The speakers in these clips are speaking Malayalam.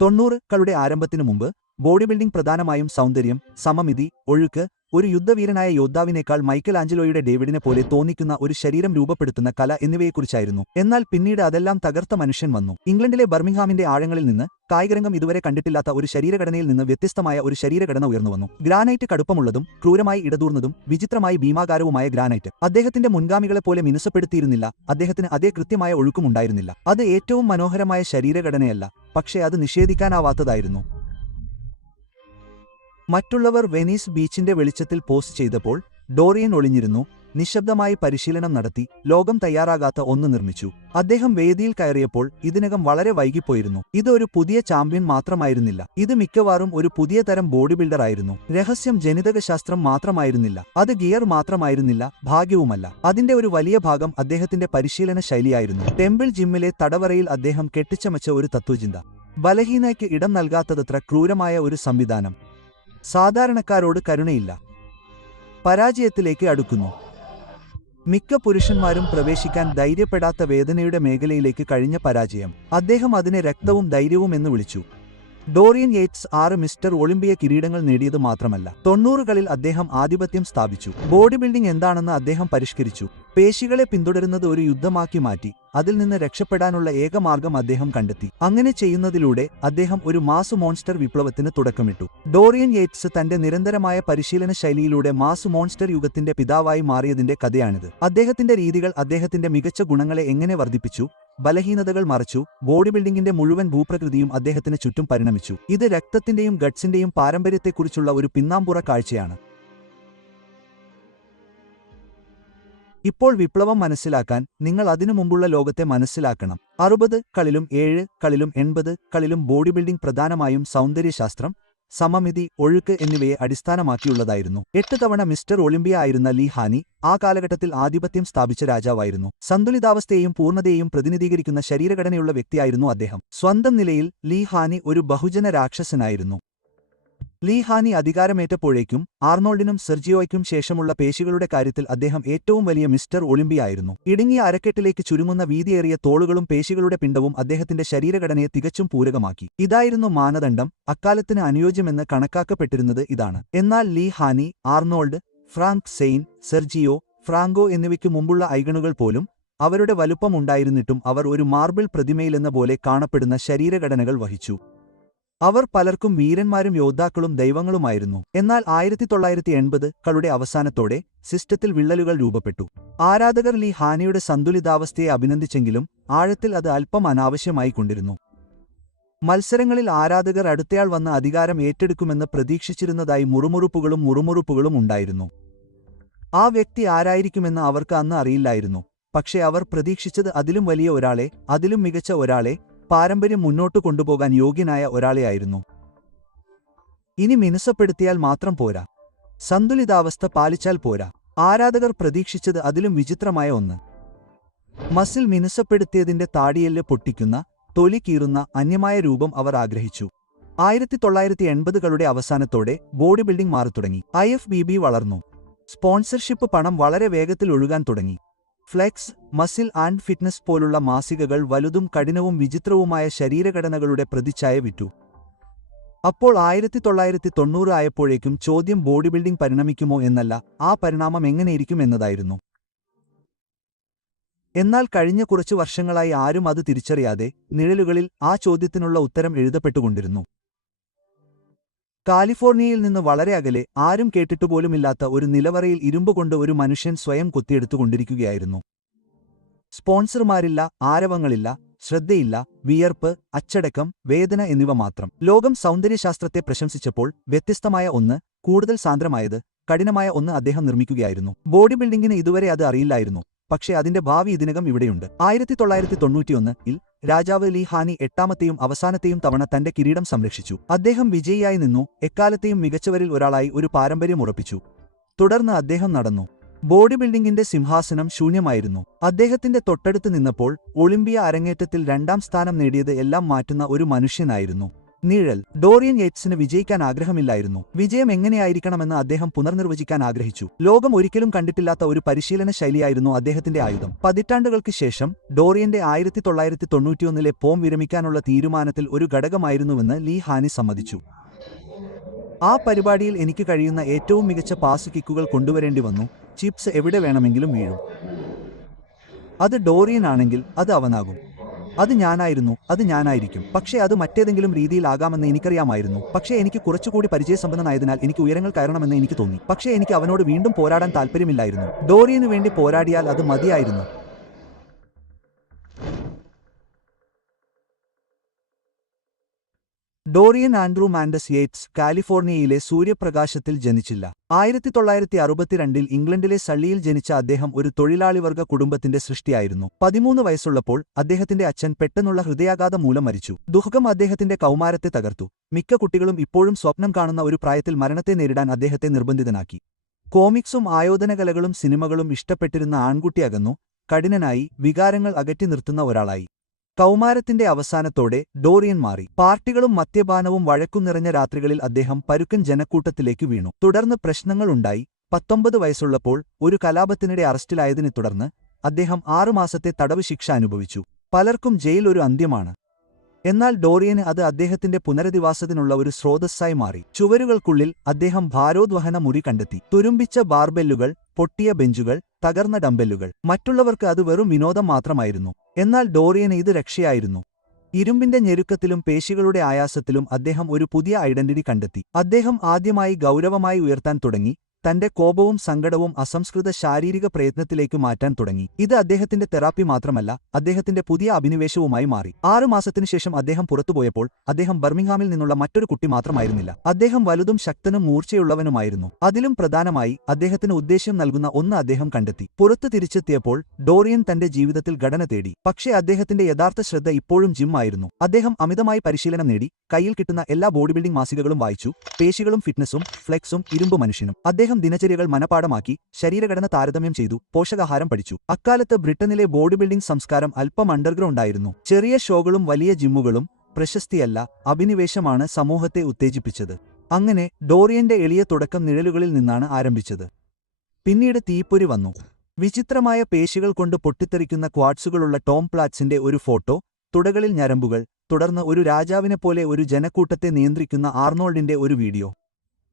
90കളുടെ ആരംഭത്തിനു മുമ്പ് ബോഡി ബിൽഡിംഗ് പ്രധാനമായും സൗന്ദര്യം, സമമിതി, ഒഴുക്ക്, ഒരു യുദ്ധവീരനായ യോദ്ധാവിനേക്കാൾ മൈക്കൽ ആഞ്ചലോയുടെ ഡേവിഡിനെ പോലെ തോന്നിക്കുന്ന ഒരു ശരീരം രൂപപ്പെടുത്തുന്ന കല എന്നിവയെക്കുറിച്ചായിരുന്നു. എന്നാൽ പിന്നീട് അതെല്ലാം തകർത്ത മനുഷ്യൻ വന്നു. ഇംഗ്ലണ്ടിലെ ബർമിംഗ്ഹാമിന്റെ ആഴങ്ങളിൽ നിന്ന് കായികരംഗം ഇതുവരെ കണ്ടിട്ടില്ലാത്ത ഒരു ശരീരഘടനയിൽ നിന്ന് വ്യത്യസ്തമായ ഒരു ശരീരഘടന ഉയർന്നുവന്നു. ഗ്രാനൈറ്റ് കടുപ്പമുള്ളതും ക്രൂരമായി ഇടതൂർന്നതും വിചിത്രമായി ഭീമാകാരവുമായ ഗ്രാനൈറ്റ് അദ്ദേഹത്തിന്റെ മുൻഗാമികളെപ്പോലെ മിനുസപ്പെടുത്തിയിരുന്നില്ല. അദ്ദേഹത്തിന് അതേ കൃത്യമായ ഒഴുക്കുമുണ്ടായിരുന്നില്ല. അത് ഏറ്റവും മനോഹരമായ ശരീരഘടനയല്ല, പക്ഷേ അത് നിഷേധിക്കാനാവാത്തതായിരുന്നു. മറ്റുള്ളവർ വെനീസ് ബീച്ചിന്റെ വെളിച്ചത്തിൽ പോസ്റ്റ് ചെയ്തപ്പോൾ ഡോറിയൻ ഒളിഞ്ഞിരുന്നു, നിശബ്ദമായി പരിശീലനം നടത്തി, ലോകം തയ്യാറാകാത്ത ഒന്ന് നിർമ്മിച്ചു. അദ്ദേഹം വേദിയിൽ കയറിയപ്പോൾ ഇതിനകം വളരെ വൈകിപ്പോയിരുന്നു. ഇത് ഒരു പുതിയ ചാമ്പ്യൻ മാത്രമായിരുന്നില്ല, ഇത് മിക്കവാറും ഒരു പുതിയ തരം ബോഡി ബിൽഡറായിരുന്നു. രഹസ്യം ജനിതകശാസ്ത്രം മാത്രമായിരുന്നില്ല, അത് ഗിയർ മാത്രമായിരുന്നില്ല, ഭാഗ്യവുമല്ല. അതിന്റെ ഒരു വലിയ ഭാഗം അദ്ദേഹത്തിന്റെ പരിശീലന ശൈലിയായിരുന്നു. ടെമ്പിൾ ജിമ്മിലെ തടവറയിൽ അദ്ദേഹം കെട്ടിച്ചമച്ച ഒരു തത്വചിന്ത, ബലഹീനയ്ക്ക് ഇടം നൽകാത്തതത്ര ക്രൂരമായ ഒരു സംവിധാനം, സാധാരണക്കാരോട് കരുണയില്ല, പരാജയത്തിലേക്ക് അടുക്കുന്നു. മിക്ക പുരുഷന്മാരും പ്രവേശിക്കാൻ ധൈര്യപ്പെടാത്ത വേദനയുടെ മേഖലയിലേക്ക് കഴിഞ്ഞ പരാജയം. അദ്ദേഹം അതിനെ രക്തവും ധൈര്യവും എന്ന് വിളിച്ചു. ഡോറിയൻ യേറ്റ്സ് 6 മിസ്റ്റർ ഒളിമ്പിയ കിരീടങ്ങൾ നേടിയത് മാത്രമല്ല, 90കളിൽ അദ്ദേഹം ആധിപത്യം സ്ഥാപിച്ചു. ബോഡി ബിൽഡിംഗ് എന്താണെന്ന് അദ്ദേഹം പരിഷ്കരിച്ചു. പേശികളെ പിന്തുടരുന്നത് ഒരു യുദ്ധമാക്കി മാറ്റി. അതിൽ നിന്ന് രക്ഷപ്പെടാനുള്ള ഏക മാർഗം അദ്ദേഹം കണ്ടെത്തി. അങ്ങനെ ചെയ്യുന്നതിലൂടെ അദ്ദേഹം ഒരു മാസ് മോൺസ്റ്റർ വിപ്ലവത്തിന് തുടക്കമിട്ടു. ഡോറിയൻ യേറ്റ്സ് തന്റെ നിരന്തരമായ പരിശീലന ശൈലിയിലൂടെ മാസ് മോൺസ്റ്റർ യുഗത്തിന്റെ പിതാവായി മാറിയതിന്റെ കഥയാണിത്. അദ്ദേഹത്തിന്റെ രീതികൾ അദ്ദേഹത്തിന്റെ മികച്ച ഗുണങ്ങളെ എങ്ങനെ വർദ്ധിപ്പിച്ചു, ബലഹീനതകൾ മറച്ചു. ബോഡി ബിൽഡിംഗിന്റെ മുഴുവൻ ഭൂപ്രകൃതിയും അദ്ദേഹത്തിന് ചുറ്റും പരിണമിച്ചു. ഇത് രക്തത്തിന്റെയും ഗട്സിന്റെയും പാരമ്പര്യത്തെക്കുറിച്ചുള്ള ഒരു പിന്നാമ്പുറ കാഴ്ചയാണ്. ഇപ്പോൾ വിപ്ലവം മനസ്സിലാക്കാൻ നിങ്ങൾ അതിനു മുമ്പുള്ള ലോകത്തെ മനസ്സിലാക്കണം. 60കളിലും 7കളിലും 80കളിലും ബോഡി ബിൽഡിംഗ് പ്രധാനമായും സൗന്ദര്യശാസ്ത്രം, സമമിതി, ഒഴുക്ക് എന്നിവയെ അടിസ്ഥാനമാക്കിയുള്ളതായിരുന്നു. 8 തവണ മിസ്റ്റർ ഒളിമ്പിയ ആയിരുന്ന ലീ ഹാനി ആ കാലഘട്ടത്തിൽ ആധിപത്യം സ്ഥാപിച്ച രാജാവായിരുന്നു. സന്തുലിതാവസ്ഥയെയും പൂർണ്ണതയെയും പ്രതിനിധീകരിക്കുന്ന ശരീരഘടനയുള്ള വ്യക്തിയായിരുന്നു അദ്ദേഹം. സ്വന്തം നിലയിൽ ലീ ഹാനി ഒരു ബഹുജന രാക്ഷസനായിരുന്നു. ലീ ഹാനി അധികാരമേറ്റപ്പോഴേക്കും ആർണോൾഡിനും സെർജിയോയ്ക്കും ശേഷമുള്ള പേശികളുടെ കാര്യത്തിൽ അദ്ദേഹം ഏറ്റവും വലിയ മിസ്റ്റർ ഒളിമ്പിയ ആയിരുന്നു. ഇടുങ്ങിയ അരക്കെട്ടിലേക്ക് ചുരുങ്ങുന്ന വീതിയേറിയ തോളുകളും പേശികളുടെ പിണ്ടവും അദ്ദേഹത്തിന്റെ ശരീരഘടനയെ തികച്ചും പൂരകമാക്കി. ഇതായിരുന്നു മാനദണ്ഡം. അക്കാലത്തിന് അനുയോജ്യമെന്ന് കണക്കാക്കപ്പെട്ടിരുന്നത് ഇതാണ്. എന്നാൽ ലീ ഹാനി, ആർണോൾഡ്, ഫ്രാങ്ക് സെയിൻ, സെർജിയോ, ഫ്രാങ്കോ എന്നിവയ്ക്കു മുമ്പുള്ള ഐഗണുകൾ പോലും അവരുടെ വലുപ്പമുണ്ടായിരുന്നിട്ടും അവർ ഒരു മാർബിൾ പ്രതിമയിലെന്ന പോലെ കാണപ്പെടുന്ന ശരീരഘടനകൾ വഹിച്ചു. അവർ പലർക്കും വീരന്മാരും യോദ്ധാക്കളും ദൈവങ്ങളുമായിരുന്നു. എന്നാൽ 1980കളുടെ അവസാനത്തോടെ സിസ്റ്റത്തിൽ വിള്ളലുകൾ രൂപപ്പെട്ടു. ആരാധകർ ലീ ഹാനിയുടെ സന്തുലിതാവസ്ഥയെ അഭിനന്ദിച്ചെങ്കിലും ആഴത്തിൽ അത് അല്പം അനാവശ്യമായിക്കൊണ്ടിരുന്നു. മത്സരങ്ങളിൽ ആരാധകർ അടുത്തയാൾ വന്ന് അധികാരം ഏറ്റെടുക്കുമെന്ന് പ്രതീക്ഷിച്ചിരുന്നതായി മുറുമുറുപ്പുകളും ഉണ്ടായിരുന്നു. ആ വ്യക്തി ആരായിരിക്കുമെന്ന് അവർക്ക് അന്ന് അറിയില്ലായിരുന്നു. പക്ഷേ അവർ പ്രതീക്ഷിച്ചത് അതിലും വലിയ ഒരാളെ, അതിലും മികച്ച ഒരാളെ, പാരമ്പര്യം മുന്നോട്ടു കൊണ്ടുപോകാൻ യോഗ്യനായ ഒരാളെയായിരുന്നു. ഇനി മിനുസപ്പെടുത്തിയാൽ മാത്രം പോരാ, സന്തുലിതാവസ്ഥ പാലിച്ചാൽ പോരാ. ആരാധകർ പ്രതീക്ഷിച്ചത് അതിലും വിചിത്രമായ ഒന്ന്. മസിൽ മിനുസപ്പെടുത്തിയതിന്റെ താടിയെല്ല് പൊട്ടിക്കുന്ന, തൊലി കീറുന്ന അന്യമായ രൂപം അവർ ആഗ്രഹിച്ചു. 1980കളുടെ അവസാനത്തോടെ ബോഡി ബിൽഡിംഗ് മാറിത്തുടങ്ങി. IFBB വളർന്നു. സ്പോൺസർഷിപ്പ് പണം വളരെ വേഗത്തിൽ ഒഴുകാൻ തുടങ്ങി. ഫ്ലെക്സ്, മസിൽ ആൻഡ് ഫിറ്റ്നസ് പോലുള്ള മാസികകൾ വലുതും കഠിനവും വിചിത്രവുമായ ശരീരഘടനകളുടെ പ്രതിച്ഛായ വിറ്റു. അപ്പോൾ 1990 ആയപ്പോഴേക്കും ചോദ്യം ബോഡി ബിൽഡിംഗ് പരിണമിക്കുമോ എന്നല്ല, ആ പരിണാമം എങ്ങനെയിരിക്കും എന്നതായിരുന്നു. എന്നാൽ കഴിഞ്ഞ കുറച്ചു വർഷങ്ങളായി ആരും അത് തിരിച്ചറിയാതെ നിഴലുകളിൽ ആ ചോദ്യത്തിനുള്ള ഉത്തരം എഴുതപ്പെട്ടുകൊണ്ടിരുന്നു. കാലിഫോർണിയയിൽ നിന്ന് വളരെ അകലെ, ആരും കേട്ടിട്ടുപോലുമില്ലാത്ത ഒരു നിലവറയിൽ ഇരുമ്പുകൊണ്ട് ഒരു മനുഷ്യൻ സ്വയം കൊത്തിയെടുത്തുകൊണ്ടിരിക്കുകയായിരുന്നു. സ്പോൺസർമാരില്ല, ആരവങ്ങളില്ല, ശ്രദ്ധയില്ല, വിയർപ്പ്, അച്ചടക്കം, വേദന എന്നിവ മാത്രം. ലോകം സൗന്ദര്യശാസ്ത്രത്തെ പ്രശംസിച്ചപ്പോൾ വ്യത്യസ്തമായ ഒന്ന്, കൂടുതൽ സാന്ദ്രമായത്, കഠിനമായ ഒന്ന് അദ്ദേഹം നിർമ്മിക്കുകയായിരുന്നു. ബോഡി ബിൽഡിംഗിന് ഇതുവരെ അത് അറിയില്ലായിരുന്നു. പക്ഷേ അതിന്റെ ഭാവി ഇതിനകം ഇവിടെയുണ്ട്. 1991-ൽ രാജാവ് ലീ ഹാനി 8ാമത്തെയും അവസാനത്തെയും തവണ തന്റെ കിരീടം സംരക്ഷിച്ചു. അദ്ദേഹം വിജയിയായി നിന്നു, എക്കാലത്തെയും മികച്ചവരിൽ ഒരാളായി ഒരു പാരമ്പര്യം ഉറപ്പിച്ചു. തുടർന്ന് അദ്ദേഹം നടന്നു. ബോഡി ബിൽഡിംഗിന്റെ സിംഹാസനം ശൂന്യമായിരുന്നു. അദ്ദേഹത്തിന്റെ തൊട്ടടുത്ത് നിന്നപ്പോൾ ഒളിമ്പിയ അരങ്ങേറ്റത്തിൽ 2ാം സ്ഥാനം നേടിയത് എല്ലാം മാറ്റുന്ന ഒരു മനുഷ്യനായിരുന്നു. നിഴൽ. ഡോറിയൻ യേറ്റ്സിന് വിജയിക്കാൻ ആഗ്രഹമില്ലായിരുന്നു. വിജയം എങ്ങനെയായിരിക്കണമെന്ന് അദ്ദേഹം പുനർനിർവചിക്കാൻ ആഗ്രഹിച്ചു. ലോകം ഒരിക്കലും കണ്ടിട്ടില്ലാത്ത ഒരു പരിശീലന ശൈലിയായിരുന്നു അദ്ദേഹത്തിന്റെ ആയുധം. പതിറ്റാണ്ടുകൾക്ക് ശേഷം ഡോറിയന്റെ 1991 പോം വിരമിക്കാനുള്ള തീരുമാനത്തിൽ ഒരു ഘടകമായിരുന്നുവെന്ന് ലീ ഹാനി സമ്മതിച്ചു. ആ പരിപാടിയിൽ എനിക്ക് കഴിയുന്ന ഏറ്റവും മികച്ച പാസ് കിക്കുകൾ കൊണ്ടുവരേണ്ടി വന്നു. ചിപ്സ് എവിടെ വേണമെങ്കിലും വീഴും. അത് ഡോറിയൻ ആണെങ്കിൽ അത് അവനാകും. അത് ഞാനായിരിക്കും. പക്ഷേ അത് മറ്റേതെങ്കിലും രീതിയിൽ ആകാമെന്ന് എനിക്കറിയാമായിരുന്നു. പക്ഷേ എനിക്ക് കുറച്ചുകൂടി പരിചയസമ്പന്നനായതിനാൽ എനിക്ക് ഉയരങ്ങൾ കയറണമെന്ന് എനിക്ക് തോന്നി. പക്ഷേ എനിക്ക് അവനോട് വീണ്ടും പോരാടാൻ താൽപ്പര്യമില്ലായിരുന്നു. ഡോറിയനു വേണ്ടി പോരാടിയാൽ അത് മതിയായിരുന്നു. ഡോറിയൻ ആൻഡ്രൂ മാൻഡസ് യേറ്റ്സ് കാലിഫോർണിയയിലെ സൂര്യപ്രകാശത്തിൽ ജനിച്ചില്ല. 1962 ഇംഗ്ലണ്ടിലെ സള്ളിയിൽ ജനിച്ച അദ്ദേഹം ഒരു തൊഴിലാളിവർഗ കുടുംബത്തിന്റെ സൃഷ്ടിയായിരുന്നു. 13 വയസ്സുള്ളപ്പോൾ അദ്ദേഹത്തിന്റെ അച്ഛൻ പെട്ടെന്നുള്ള ഹൃദയാഘാതം മൂലം മരിച്ചു. ദുഃഖം അദ്ദേഹത്തിന്റെ കൗമാരത്തെ തകർത്തു. മിക്ക കുട്ടികളും ഇപ്പോഴും സ്വപ്നം കാണുന്ന ഒരു പ്രായത്തിൽ മരണത്തെ നേരിടാൻ അദ്ദേഹത്തെ നിർബന്ധിതനാക്കി. കോമിക്സും ആയോധനകലകളും സിനിമകളും ഇഷ്ടപ്പെട്ടിരുന്ന ആൺകുട്ടി അകന്നു, കഠിനനായി, വികാരങ്ങൾ അകറ്റി നിർത്തുന്ന ഒരാളായി. കൗമാരത്തിന്റെ അവസാനത്തോടെ ഡോറിയൻ മാറി. പാർട്ടികളും മദ്യപാനവും വഴക്കും നിറഞ്ഞ രാത്രികളിൽ അദ്ദേഹം പരുക്കൻ ജനക്കൂട്ടത്തിലേക്ക് വീണു. തുടർന്ന് പ്രശ്നങ്ങളുണ്ടായി. 19 വയസ്സുള്ളപ്പോൾ ഒരു കലാപത്തിനിടെ അറസ്റ്റിലായതിനെ തുടർന്ന് അദ്ദേഹം 6 മാസത്തെ തടവ് ശിക്ഷ അനുഭവിച്ചു. പലർക്കും ജയിൽ ഒരു അന്ത്യമാണ്. എന്നാൽ ഡോറിയന് അത് അദ്ദേഹത്തിന്റെ പുനരധിവാസത്തിനുള്ള ഒരു സ്രോതസ്സായി മാറി. ചുവരുകൾക്കുള്ളിൽ അദ്ദേഹം ഭാരോദ്വഹന മുറി കണ്ടെത്തി. തുരുമ്പിച്ച ബാർബെല്ലുകൾ, പൊട്ടിയ ബെഞ്ചുകൾ, തകർന്ന ഡംബെല്ലുകൾ. മറ്റുള്ളവർക്ക് അത് വെറും വിനോദം മാത്രമായിരുന്നു. എന്നാൽ ഡോറിയന് ഇത് രക്ഷയായിരുന്നു. ഇരുമ്പിന്റെ ഞെരുക്കത്തിലും പേശികളുടെ ആയാസത്തിലും അദ്ദേഹം ഒരു പുതിയ ഐഡന്റിറ്റി കണ്ടെത്തി. അദ്ദേഹം ആദ്യമായി ഗൗരവമായി ഉയർത്താൻ തുടങ്ങി. തന്റെ കോപവും സങ്കടവും അസംസ്കൃത ശാരീരിക പ്രയത്നത്തിലേക്ക് മാറ്റാൻ തുടങ്ങി. ഇത് അദ്ദേഹത്തിന്റെ തെറാപ്പി മാത്രമല്ല, അദ്ദേഹത്തിന്റെ പുതിയ അഭിനിവേശവുമായി മാറി. 6 മാസത്തിനു ശേഷം അദ്ദേഹം പുറത്തുപോയപ്പോൾ അദ്ദേഹം ബർമിംഗ്ഹാമിൽ നിന്നുള്ള മറ്റൊരു കുട്ടി മാത്രമായിരുന്നില്ല. അദ്ദേഹം വലുതും ശക്തനും മൂർച്ചയുള്ളവനുമായിരുന്നു. അതിലും പ്രധാനമായി അദ്ദേഹത്തിന് ഉദ്ദേശ്യം നൽകുന്ന ഒന്ന് അദ്ദേഹം കണ്ടെത്തി. പുറത്തു തിരിച്ചെത്തിയപ്പോൾ ഡോറിയൻ തന്റെ ജീവിതത്തിൽ ഘടന തേടി. പക്ഷേ അദ്ദേഹത്തിന്റെ യഥാർത്ഥ ശ്രദ്ധ ഇപ്പോഴും ജിം ആയിരുന്നു. അദ്ദേഹം അമിതമായി പരിശീലനം നേടി. കയ്യിൽ കിട്ടുന്ന എല്ലാ ബോഡി ബിൽഡിംഗ് മാസികകളും വായിച്ചു. പേശികളും ഫിറ്റ്നസും ഫ്ലെക്സും ഇരുമ്പ് മനുഷ്യനും. അദ്ദേഹം ദിനചര്യകൾ മനപാഠമാക്കി, ശരീരഘടന താരതമ്യം ചെയ്തു, പോഷകാഹാരം പഠിച്ചു. അക്കാലത്ത് ബ്രിട്ടനിലെ ബോഡി ബിൽഡിംഗ് സംസ്കാരം അല്പം അണ്ടർഗ്രൗണ്ട് ആയിരുന്നു. ചെറിയ ഷോകളും വലിയ ജിമ്മുകളും പ്രശസ്തിയല്ല, അഭിനിവേശമാണ് സമൂഹത്തെ ഉത്തേജിപ്പിച്ചത്. അങ്ങനെ ഡോറിയന്റെ എളിയ തുടക്കം നിഴലുകളിൽ നിന്നാണ് ആരംഭിച്ചത്. പിന്നീട് തീപ്പൊരി വന്നു. വിചിത്രമായ പേശികൾ കൊണ്ട് പൊട്ടിത്തെറിക്കുന്ന ക്വാഡ്സുകളുള്ള ടോം പ്ലാറ്റ്സിന്റെ ഒരു ഫോട്ടോ, തുടകളിൽ ഞരമ്പുകൾ, തുടർന്ന് ഒരു രാജാവിനെപ്പോലെ ഒരു ജനക്കൂട്ടത്തെ നിയന്ത്രിക്കുന്ന ആർണോൾഡിന്റെ ഒരു വീഡിയോ.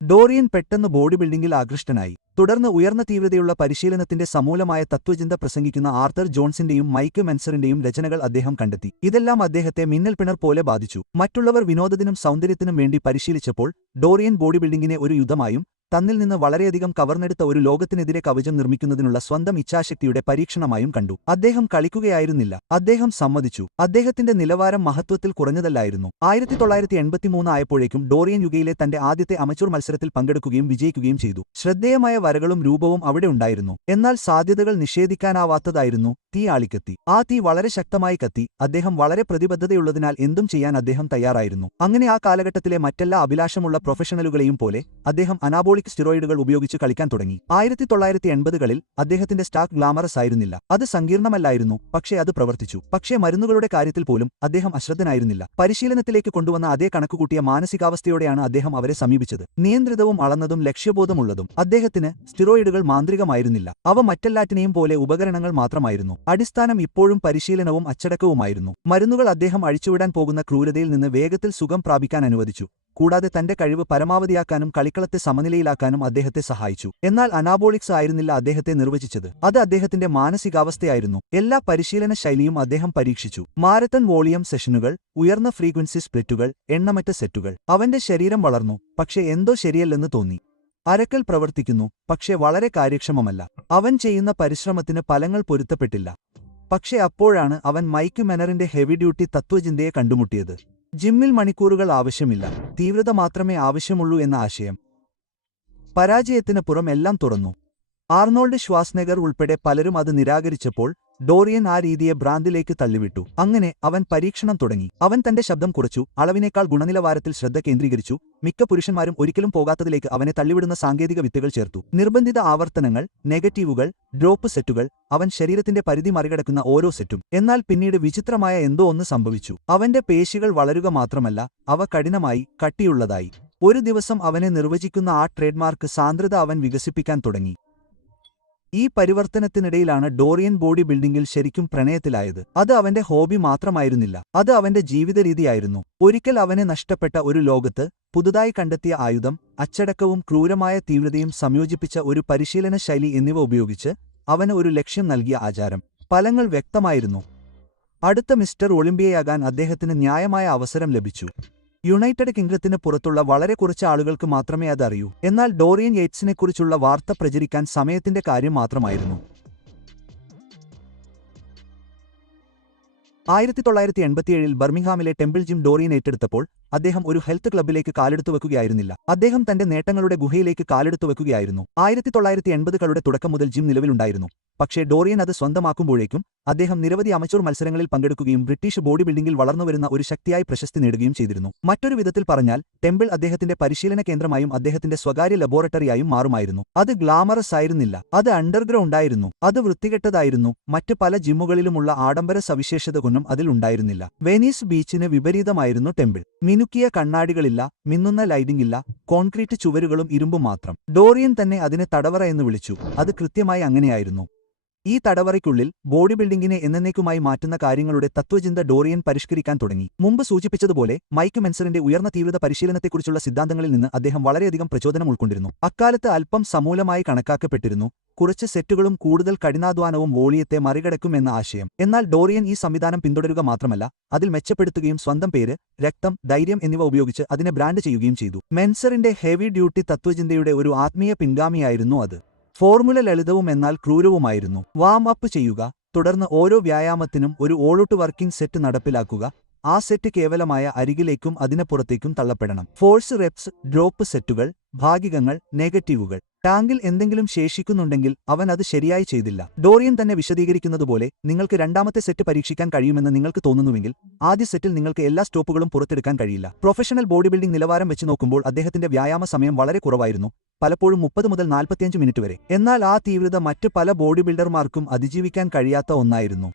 ഡോറിയൻ പെട്ടെന്ന് ബോഡി ബിൽഡിംഗിൽ ആകൃഷ്ടനായി. തുടർന്ന് ഉയർന്ന തീവ്രതയുള്ള പരിശീലനത്തിന്റെ സമൂലമായ തത്വചിന്ത പ്രസംഗിക്കുന്ന ആർതർ ജോൺസിന്റെയും മൈക്ക് മെൻസറിന്റെയും രചനകൾ അദ്ദേഹം കണ്ടെത്തി. ഇതെല്ലാം അദ്ദേഹത്തെ മിന്നൽപ്പിണർ പോലെ ബാധിച്ചു. മറ്റുള്ളവർ വിനോദത്തിനും സൗന്ദര്യത്തിനും വേണ്ടി പരിശീലിച്ചപ്പോൾ ഡോറിയൻ ബോഡി ബിൽഡിംഗിനെ ഒരു യുദ്ധമായും തന്നിൽ നിന്ന് വളരെയധികം കവർന്നെടുത്ത ഒരു ലോകത്തിനെതിരെ കവചം നിർമ്മിക്കുന്നതിനുള്ള സ്വന്തം ഇച്ഛാശക്തിയുടെ പരീക്ഷണമായും കണ്ടു. അദ്ദേഹം കളിക്കുകയായിരുന്നില്ല. അദ്ദേഹം സമ്മതിച്ചു. അദ്ദേഹത്തിന്റെ നിലവാരം മഹത്വത്തിൽ കുറഞ്ഞതല്ലായിരുന്നു. 1983 ആയപ്പോഴേക്കും ഡോറിയൻ യുകയിലെ തന്റെ ആദ്യത്തെ അമച്വർ മത്സരത്തിൽ പങ്കെടുക്കുകയും വിജയിക്കുകയും ചെയ്തു. ശ്രദ്ധേയമായ വരകളും രൂപവും അവിടെ ഉണ്ടായിരുന്നു. എന്നാൽ സാധ്യതകൾ നിഷേധിക്കാനാവാത്തതായിരുന്നു. തീ ആളിക്കത്തി. ആ തീ വളരെ ശക്തമായി കത്തി. അദ്ദേഹം വളരെ പ്രതിബദ്ധതയുള്ളതിനാൽ എന്തും ചെയ്യാൻ അദ്ദേഹം തയ്യാറായിരുന്നു. അങ്ങനെ ആ കാലഘട്ടത്തിലെ മറ്റെല്ലാ അഭിലാഷമുള്ള പ്രൊഫഷണലുകളെയും പോലെ അദ്ദേഹം അനാബോളിക് സ്റ്റിറോയിഡുകൾ ഉപയോഗിച്ച് കളിക്കാൻ തുടങ്ങി. 1980കളിൽ അദ്ദേഹത്തിന്റെ സ്റ്റാക്ക് ഗ്ലാമറസ് ആയിരുന്നില്ല. അത് സങ്കീർണമല്ലായിരുന്നു, പക്ഷേ അത് പ്രവർത്തിച്ചു. പക്ഷേ മരുന്നുകളുടെ കാര്യത്തിൽ പോലും അദ്ദേഹം അശ്രദ്ധനായിരുന്നില്ല. പരിശീലനത്തിലേക്ക് കൊണ്ടുവന്ന അതേ കണക്കുകൂട്ടിയ മാനസികാവസ്ഥയോടെയാണ് അദ്ദേഹം അവരെ സമീപിച്ചത്. നിയന്ത്രിതവും അളന്നതും ലക്ഷ്യബോധമുള്ളതും. അദ്ദേഹത്തിന് സ്റ്റിറോയിഡുകൾ മാന്ത്രികമായിരുന്നില്ല. അവ മറ്റെല്ലാറ്റിനെയും പോലെ ഉപകരണങ്ങൾ മാത്രമായിരുന്നു. അടിസ്ഥാനം ഇപ്പോഴും പരിശീലനവും അച്ചടക്കവുമായിരുന്നു. മരുന്നുകൾ അദ്ദേഹം അഴിച്ചുവിടാൻ പോകുന്ന ക്രൂരതയിൽ നിന്ന് വേഗത്തിൽ സുഖം പ്രാപിക്കാൻ അനുവദിച്ചു. കൂടാതെ തന്റെ കഴിവ് പരമാവധിയാക്കാനും കളിക്കളത്തെ സമനിലയിലാക്കാനും അദ്ദേഹത്തെ സഹായിച്ചു. എന്നാൽ അനാബോളിക്സ് ആയിരുന്നില്ല അദ്ദേഹത്തെ നിർവചിച്ചത്. അത് അദ്ദേഹത്തിന്റെ മാനസികാവസ്ഥയായിരുന്നു. എല്ലാ പരിശീലന ശൈലിയും അദ്ദേഹം പരീക്ഷിച്ചു. മാരത്തൺ വോളിയം സെഷനുകൾ, ഉയർന്ന ഫ്രീക്വൻസി സ്പ്ലിറ്റുകൾ, എണ്ണമറ്റ സെറ്റുകൾ. അവന്റെ ശരീരം വളർന്നു, പക്ഷേ എന്തോ ശരിയല്ലെന്ന് തോന്നി. അരക്കൽ പ്രവർത്തിക്കുന്നു, പക്ഷേ വളരെ കാര്യക്ഷമമല്ല. അവൻ ചെയ്യുന്ന പരിശ്രമത്തിന് ഫലങ്ങൾ പൊരുത്തപ്പെട്ടില്ല. പക്ഷേ അപ്പോഴാണ് അവൻ മൈക്ക് മെനറിന്റെ ഹെവി ഡ്യൂട്ടി തത്വചിന്തയെ കണ്ടുമുട്ടിയത്. ജിമ്മിൽ മണിക്കൂറുകൾ ആവശ്യമില്ല, തീവ്രത മാത്രമേ ആവശ്യമുള്ളൂ എന്ന ആശയം. പരാജയത്തിന് പുറം എല്ലാം തുറന്നു. ആർണോൾഡ് ഷ്വാസ്നെഗർ ഉൾപ്പെടെ പലരും അത് നിരാകരിച്ചപ്പോൾ ഡോറിയൻ ആ രീതിയെ ഭ്രാന്തിലേക്ക് തള്ളിവിട്ടു. അങ്ങനെ അവൻ പരീക്ഷണം തുടങ്ങി. അവൻ തന്റെ ശബ്ദം കുറച്ചു, അളവിനേക്കാൾ ഗുണനിലവാരത്തിൽ ശ്രദ്ധ കേന്ദ്രീകരിച്ചു, മിക്ക പുരുഷന്മാരും ഒരിക്കലും പോകാത്തതിലേക്ക് അവനെ തള്ളിവിടുന്ന സാങ്കേതിക വിദ്യകൾ ചേർത്തു. നിർബന്ധിത ആവർത്തനങ്ങൾ, നെഗറ്റീവുകൾ, ഡ്രോപ്പ് സെറ്റുകൾ, അവൻ ശരീരത്തിന്റെ പരിധി മറികടക്കുന്ന ഓരോ സെറ്റും. എന്നാൽ പിന്നീട് വിചിത്രമായ എന്തോ ഒന്ന് സംഭവിച്ചു. അവന്റെ പേശികൾ വളരുക മാത്രമല്ല, അവ കഠിനമായി, കട്ടിയുള്ളതായി. ഒരു ദിവസം അവനെ നിർവചിക്കുന്ന ആ ട്രേഡ്മാർക്ക് സാന്ദ്രത അവൻ വികസിപ്പിക്കാൻ തുടങ്ങി. ഈ പരിവർത്തനത്തിനിടയിലാണ് ഡോറിയൻ ബോഡി ബിൽഡിംഗിൽ ശരിക്കും പ്രണയത്തിലായത്. അത് അവന്റെ ഹോബി മാത്രമായിരുന്നില്ല, അത് അവന്റെ ജീവിതരീതിയായിരുന്നു. ഒരിക്കൽ അവനെ നഷ്ടപ്പെട്ട ഒരു ലോകത്ത് പുതുതായി കണ്ടെത്തിയ ആയുധം, അച്ചടക്കവും ക്രൂരമായ തീവ്രതയും സംയോജിപ്പിച്ച ഒരു പരിശീലന ശൈലി എന്നിവ ഉപയോഗിച്ച് അവന് ഒരു ലക്ഷ്യം നൽകിയ ആചാരം. ഫലങ്ങൾ വ്യക്തമായിരുന്നു. അടുത്ത മിസ്റ്റർ ഒളിമ്പിയയാകാൻ അദ്ദേഹത്തിന് ന്യായമായ അവസരം ലഭിച്ചു. യുണൈറ്റഡ് കിങ്ഡത്തിന് പുറത്തുള്ള വളരെ കുറച്ച് ആളുകൾക്ക് മാത്രമേ അത് അറിയൂ. എന്നാൽ ഡോറിയൻ യേറ്റ്സിനെക്കുറിച്ചുള്ള വാർത്ത പ്രചരിക്കാൻ സമയത്തിന്റെ കാര്യം മാത്രമായിരുന്നു. 1987 ബർമിംഗ്ഹാമിലെ ടെമ്പിൾ ജിം ഡോറിയൻ ഏറ്റെടുത്തപ്പോൾ അദ്ദേഹം ഒരു ഹെൽത്ത് ക്ലബ്ബിലേക്ക് കാലെടുത്തു വെക്കുകയായിരുന്നില്ല. അദ്ദേഹം തന്റെ നേട്ടങ്ങളുടെ ഗുഹയിലേക്ക് കാലെടുത്തു വെക്കുകയായിരുന്നു. 1980കളുടെ തുടക്കം മുതൽ ജിം നിലവിലുണ്ടായിരുന്നു. പക്ഷേ ഡോറിയൻ അത് സ്വന്തമാക്കുമ്പോഴേക്കും അദ്ദേഹം നിരവധി അമച്വർ മത്സരങ്ങളിൽ പങ്കെടുക്കുകയും ബ്രിട്ടീഷ് ബോഡി ബിൽഡിംഗിൽ വളർന്നുവരുന്ന ഒരു ശക്തിയായി പ്രശസ്തി നേടുകയും ചെയ്തിരുന്നു. മറ്റൊരു വിധത്തിൽ പറഞ്ഞാൽ, ടെമ്പിൾ അദ്ദേഹത്തിന്റെ പരിശീലന കേന്ദ്രമായും അദ്ദേഹത്തിന്റെ സ്വകാര്യ ലബോറട്ടറിയായും മാറുമായിരുന്നു. അത് ഗ്ലാമറസ് ആയിരുന്നില്ല, അത് അണ്ടർഗ്രൗണ്ട് ആയിരുന്നു, അത് വൃത്തികെട്ടതായിരുന്നു. മറ്റ് പല ജിമ്മുകളിലുമുള്ള ആഡംബര സവിശേഷതകൊന്നും അതിൽ ഉണ്ടായിരുന്നില്ല. Venice ബീച്ചിന് വിപരീതമായിരുന്നു temple. മിനുക്കിയ കണ്ണാടികളില്ല, മിന്നുന്ന ലൈറ്റിംഗ് ഇല്ല, കോൺക്രീറ്റ് ചുവരുകളും ഇരുമ്പും മാത്രം. ഡോറിയൻ തന്നെ അതിനെ തടവറ എന്ന് വിളിച്ചു. അത് കൃത്യമായി അങ്ങനെയായിരുന്നു. ഈ തടവറയ്ക്കുള്ളിൽ ബോഡി ബിൽഡിംഗിനെ എന്നേക്കുമായി മാറ്റുന്ന കാര്യങ്ങളുടെ തത്വചിന്ത ഡോറിയൻ പരിഷ്കരിക്കാൻ തുടങ്ങി. മുമ്പ് സൂചിപ്പിച്ചതുപോലെ മൈക്ക് മെൻസറിന്റെ ഉയർന്ന തീവ്രത പരിശീലനത്തെക്കുറിച്ചുള്ള സിദ്ധാന്തങ്ങളിൽ നിന്ന് അദ്ദേഹം വളരെയധികം പ്രചോദനം ഉൾക്കൊണ്ടിരുന്നു. അക്കാലത്ത് അല്പം സമൂലമായി കണക്കാക്കപ്പെട്ടിരുന്നു കുറച്ച് സെറ്റുകളും കൂടുതൽ കഠിനാധ്വാനവും വോളിയത്തെ മറികടക്കും എന്ന ആശയം. എന്നാൽ ഡോറിയൻ ഈ സംവിധാനം പിന്തുടരുക മാത്രമല്ല, അതിൽ മെച്ചപ്പെടുത്തുകയും സ്വന്തം പേര്, രക്തം, ധൈര്യം എന്നിവ ഉപയോഗിച്ച് അതിനെ ബ്രാൻഡ് ചെയ്യുകയും ചെയ്തു. മെൻസറിന്റെ ഹെവി ഡ്യൂട്ടി തത്വചിന്തയുടെ ഒരു ആത്മീയ പിൻഗാമിയായിരുന്നു അത്. ഫോർമുല ലളിതവും എന്നാൽ ക്രൂരവുമായിരുന്നു. വാം അപ്പ് ചെയ്യുക, തുടർന്ന് ഓരോ വ്യായാമത്തിനും ഒരു ഓൾഔട്ട് വർക്കിംഗ് സെറ്റ് നടപ്പിലാക്കുക. ആ സെറ്റ് കേവലമായ അരികിലേക്കും അതിനപ്പുറത്തേക്കും തള്ളപ്പെടണം. ഫോഴ്സ് റെപ്സ്, ഡ്രോപ്പ് സെറ്റുകൾ, ഭാഗികങ്ങൾ, നെഗറ്റീവുകൾ. ടാങ്കിൽ എന്തെങ്കിലും ശേഷിക്കുന്നുണ്ടെങ്കിൽ അവൻ അത് ശരിയായി ചെയ്തില്ല. ഡോറിയൻ തന്നെ വിശദീകരിക്കുന്നതുപോലെ, നിങ്ങൾക്ക് രണ്ടാമത്തെ സെറ്റ് പരീക്ഷിക്കാൻ കഴിയുമെന്ന് നിങ്ങൾക്ക് തോന്നുന്നുവെങ്കിൽ ആദ്യ സെറ്റിൽ നിങ്ങൾക്ക് എല്ലാ സ്റ്റോപ്പുകളും പുറത്തെടുക്കാൻ കഴിയില്ല. പ്രൊഫഷണൽ ബോഡി ബിൽഡിംഗ് നിലവാരം വെച്ച് നോക്കുമ്പോൾ അദ്ദേഹത്തിന്റെ വ്യായാമ സമയം വളരെ കുറവായിരുന്നു, പലപ്പോഴും 30 മുതൽ 45 മിനിറ്റ് വരെ. എന്നാൽ ആ തീവ്രത മറ്റ് പല ബോഡി ബിൽഡർമാർക്കും അതിജീവിക്കാൻ കഴിയാത്ത ഒന്നായിരുന്നു.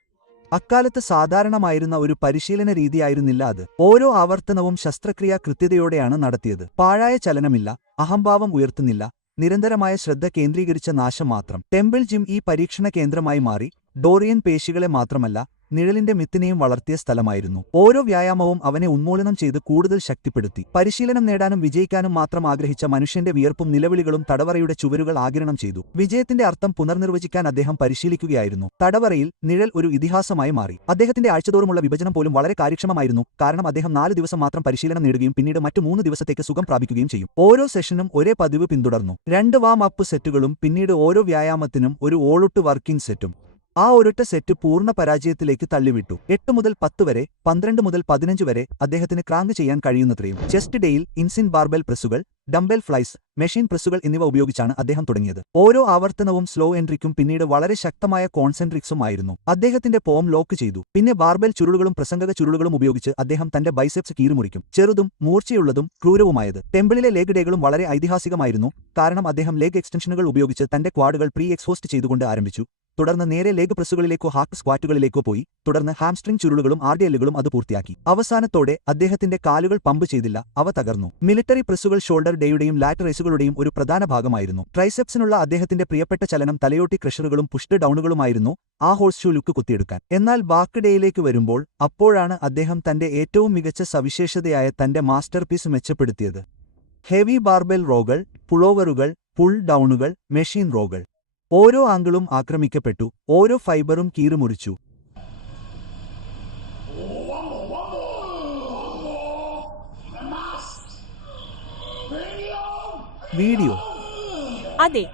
അക്കാലത്ത് സാധാരണമായിരുന്ന ഒരു പരിശീലന രീതിയായിരുന്നില്ല അത്. ഓരോ ആവർത്തനവും ശസ്ത്രക്രിയാ കൃത്യതയോടെയാണ് നടത്തിയത്. പാഴായ ചലനമില്ല, അഹംഭാവം ഉയർത്തുന്നില്ല, നിരന്തരമായ ശ്രദ്ധ കേന്ദ്രീകരിച്ച നാശം മാത്രം. ടെമ്പിൾ ജിം ഈ പരീക്ഷണ കേന്ദ്രമായി മാറി. ഡോറിയൻ പേശികളെ മാത്രമല്ല, നിഴലിന്റെ മിത്തിനെയും വളർത്തിയ സ്ഥലമായിരുന്നു. ഓരോ വ്യായാമവും അവനെ ഉന്മൂലനം ചെയ്ത് കൂടുതൽ ശക്തിപ്പെടുത്തി. പരിശീലനം നേടാനും വിജയിക്കാനും മാത്രം ആഗ്രഹിച്ച മനുഷ്യന്റെ വിയർപ്പും നിലവിളികളും തടവറയുടെ ചുവരുകൾ ആഗിരണം ചെയ്തു. വിജയത്തിന്റെ അർത്ഥം പുനർനിർവചിക്കാൻ അദ്ദേഹം പരിശീലിക്കുകയായിരുന്നു. തടവറയിൽ നിഴൽ ഒരു ഇതിഹാസമായി മാറി. അദ്ദേഹത്തിന്റെ ആഴ്ചതോറുമുള്ള വിഭജനം പോലും വളരെ കാര്യക്ഷമമായിരുന്നു, കാരണം അദ്ദേഹം 4 ദിവസം മാത്രം പരിശീലനം നേടുകയും പിന്നീട് മറ്റു 3 ദിവസത്തേക്ക് സുഖം പ്രാപിക്കുകയും ചെയ്യും. ഓരോ സെഷനും ഒരേ പതിവ് പിന്തുടർന്നു. 2 വാം അപ്പ് സെറ്റുകളും പിന്നീട് ഓരോ വ്യായാമത്തിനും ഒരു ഓൾഔട്ട് വർക്കിംഗ് സെറ്റും. ആ ഒരൊറ്റ സെറ്റ് പൂർണ്ണ പരാജയത്തിലേക്ക് തള്ളിവിട്ടു. 8 മുതൽ 10 വരെ, 12 മുതൽ 15 വരെ അദ്ദേഹത്തിന് ക്രാങ്ക് ചെയ്യാൻ കഴിയുന്നത്രയും. ചെസ്റ്റ് ഡേയിൽ ഇൻസിൻ ബാർബെൽ പ്രസ്സുകൾ, ഡംബെൽ ഫ്ലൈസ്, മെഷീൻ പ്രസ്സുകൾ എന്നിവ ഉപയോഗിച്ചാണ് അദ്ദേഹം തുടങ്ങിയത്. ഓരോ ആവർത്തനവും സ്ലോ എൻട്രിക്കും പിന്നീട് വളരെ ശക്തമായ കോൺസെൻട്രിക്സും ആയിരുന്നു. അദ്ദേഹത്തിന്റെ പോം ലോക്ക് ചെയ്തു. പിന്നെ ബാർബെൽ ചുരുളുകളും പ്രസംഗക ചുരുളുകളും ഉപയോഗിച്ച് അദ്ദേഹം തന്റെ ബൈസെപ്സ് കീറിമുറിക്കും. ചെറുതും മൂർച്ചയുള്ളതും ക്രൂരവുമായത്. ടെമ്പിളിലെ ലെഗ് ഡേകളും വളരെ ഐതിഹാസികമായിരുന്നു, കാരണം അദ്ദേഹം ലെഗ് എക്സ്റ്റൻഷനുകൾ ഉപയോഗിച്ച് തന്റെ ക്വാഡുകൾ പ്രീ എക്സ്ഹോസ്റ്റ് ചെയ്തുകൊണ്ട് ആരംഭിച്ചു. തുടർന്ന് നേരെ ലെഗ് പ്രസ്സുകളിലേക്കോ ഹാക്ക് സ്ക്വാറ്റുകളിലേക്കോ പോയി. തുടർന്ന് ഹാംസ്ട്രിംഗ് ചുരുളുകളും ആർഡിഎല്ലുകളും അത് പൂർത്തിയാക്കി. അവസാനത്തോടെ അദ്ദേഹത്തിന്റെ കാലുകൾ പമ്പ് ചെയ്തില്ല, അവ തകർന്നു. മിലിറ്ററി പ്രസ്സുകൾ ഷോൾഡർ ഡേയുടെയും ലാറ്റ് റേസുകളുടെയും ഒരു പ്രധാന ഭാഗമായിരുന്നു. ട്രൈസെപ്സിനുള്ള അദ്ദേഹത്തിന്റെ പ്രിയപ്പെട്ട ചലനം തലയോട്ടി ക്രഷറുകളും പുഷ്ഡ് ഡൌണുകളുമായിരുന്നു, ആ ഹോഴ്സ് ഷൂ ലുക്ക് കുത്തിയെടുക്കാൻ. എന്നാൽ ബാക്ക് ഡേയിലേക്ക് വരുമ്പോൾ, അപ്പോഴാണ് അദ്ദേഹം തന്റെ ഏറ്റവും മികച്ച സവിശേഷതയായ തന്റെ മാസ്റ്റർപീസ് മെച്ചപ്പെടുത്തിയത്. ഹെവി ബാർബെൽ റോകൾ, പുളോവറുകൾ, പുൾ ഡൌണുകൾ, മെഷീൻ റോകൾ. ഓരോ ആംഗിളും ആക്രമിക്കപ്പെട്ടു, ഓരോ ഫൈബറും കീറുമുറിച്ചു. വീഡിയോ. അതെ,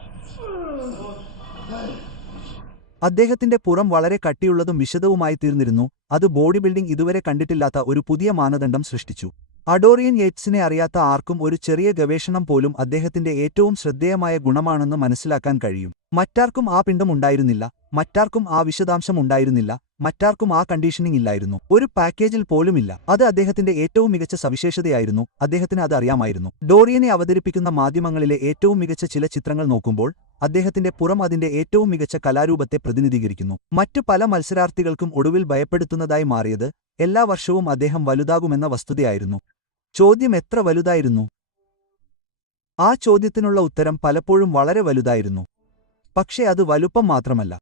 അദ്ദേഹത്തിന്റെ പുറം വളരെ കട്ടിയുള്ളതും വിശദവുമായി തീർന്നിരുന്നു. അത് ബോഡി ബിൽഡിംഗ് ഇതുവരെ കണ്ടിട്ടില്ലാത്ത ഒരു പുതിയ മാനദണ്ഡം സൃഷ്ടിച്ചു. അഡോറിയൻ യേറ്റ്സിനെ അറിയാത്ത ആർക്കും ഒരു ചെറിയ ഗവേഷണം പോലും അദ്ദേഹത്തിന്റെ ഏറ്റവും ശ്രദ്ധേയമായ ഗുണമാണെന്ന് മനസ്സിലാക്കാൻ കഴിയും. മറ്റാർക്കും ആ പിണ്ഡം ഉണ്ടായിരുന്നില്ല, മറ്റാർക്കും ആ വിശദാംശം ഉണ്ടായിരുന്നില്ല, മറ്റാർക്കും ആ കണ്ടീഷനിംഗ് ഇല്ലായിരുന്നു. ഒരു പാക്കേജിൽ പോലുമില്ല. അത് അദ്ദേഹത്തിന്റെ ഏറ്റവും മികച്ച സവിശേഷതയായിരുന്നു, അദ്ദേഹത്തിന് അത് അറിയാമായിരുന്നു. ഡോറിയനെ അവതരിപ്പിക്കുന്ന മാധ്യമങ്ങളിലെ ഏറ്റവും മികച്ച ചില ചിത്രങ്ങൾ നോക്കുമ്പോൾ അദ്ദേഹത്തിന്റെ പുറം അതിന്റെ ഏറ്റവും മികച്ച കലാരൂപത്തെ പ്രതിനിധീകരിക്കുന്നു. മറ്റു പല മത്സരാർത്ഥികൾക്കും ഒടുവിൽ ഭയപ്പെടുത്തുന്നതായി മാറിയത് എല്ലാ വർഷവും അദ്ദേഹം വലുതാകുമെന്ന വസ്തുതയായിരുന്നു. ചോദ്യം എത്ര വലുതായിരുന്നു? ആ ചോദ്യത്തിനുള്ള ഉത്തരം പലപ്പോഴും വളരെ വലുതായിരുന്നു. പക്ഷേ അത് വലുപ്പം മാത്രമല്ല.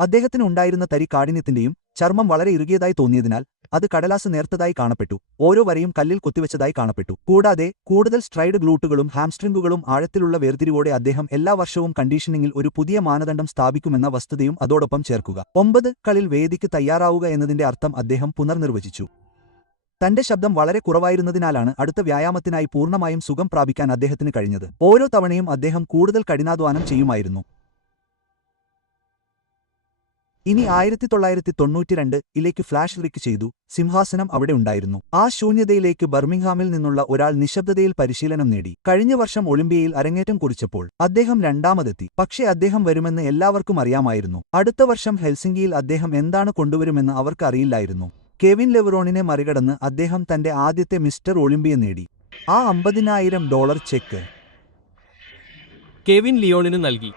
അദ്ദേഹത്തിന് ഉണ്ടായിരുന്ന തരി കാഠിന്യത്തിന്റെയും ചർമ്മം വളരെ ഇറുകിയതായി തോന്നിയതിനാൽ അത് കടലാസ് നേർത്തതായി കാണപ്പെട്ടു. ഓരോ വരയും കല്ലിൽ കൊത്തിവെച്ചതായി കാണപ്പെട്ടു. കൂടാതെ കൂടുതൽ സ്ട്രൈഡ് ഗ്ലൂട്ടുകളും ഹാംസ്ട്രിംഗുകളും ആഴത്തിലുള്ള വേർതിരിവോടെ അദ്ദേഹം എല്ലാ വർഷവും കണ്ടീഷനിംഗിൽ ഒരു പുതിയ മാനദണ്ഡം സ്ഥാപിക്കുമെന്ന വസ്തുതയും അതോടൊപ്പം ചേർക്കുക. 9 കളിൽ വേദിക്ക് തയ്യാറാവുക എന്നതിന്റെ അർത്ഥം അദ്ദേഹം പുനർനിർവചിച്ചു. തന്റെ ശബ്ദം വളരെ കുറവായിരുന്നതിനാലാണ് അടുത്ത വ്യായാമത്തിനായി പൂർണ്ണമായും സുഖം പ്രാപിക്കാൻ അദ്ദേഹത്തിന് കഴിഞ്ഞത്. ഓരോ തവണയും അദ്ദേഹം കൂടുതൽ കഠിനാധ്വാനം ചെയ്യുമായിരുന്നു. ഇനി 1992 ഫ്ലാഷ് റിക്ക് ചെയ്തു. സിംഹാസനം അവിടെ ഉണ്ടായിരുന്നു. ആ ശൂന്യതയിലേക്ക് ബർമിംഗ്ഹാമിൽ നിന്നുള്ള ഒരാൾ നിശബ്ദതയിൽ പരിശീലനം നേടി. കഴിഞ്ഞ വർഷം ഒളിമ്പിയയിൽ അരങ്ങേറ്റം കുറിച്ചപ്പോൾ അദ്ദേഹം രണ്ടാമതെത്തി. പക്ഷേ അദ്ദേഹം വരുമെന്ന് എല്ലാവർക്കും അറിയാമായിരുന്നു. അടുത്ത വർഷം ഹെൽസിംകിയിൽ അദ്ദേഹം എന്താണ് കൊണ്ടുവരുമെന്ന് അവർക്ക് അറിയില്ലായിരുന്നു. കെവിൻ ലെവറോണിനെ മറികടന്ന് അദ്ദേഹം തന്റെ ആദ്യത്തെ മിസ്റ്റർ ഒളിമ്പിയ നേടി. ആ $50,000 ചെക്ക് കെവിൻ ലിയോണിന് നൽകി.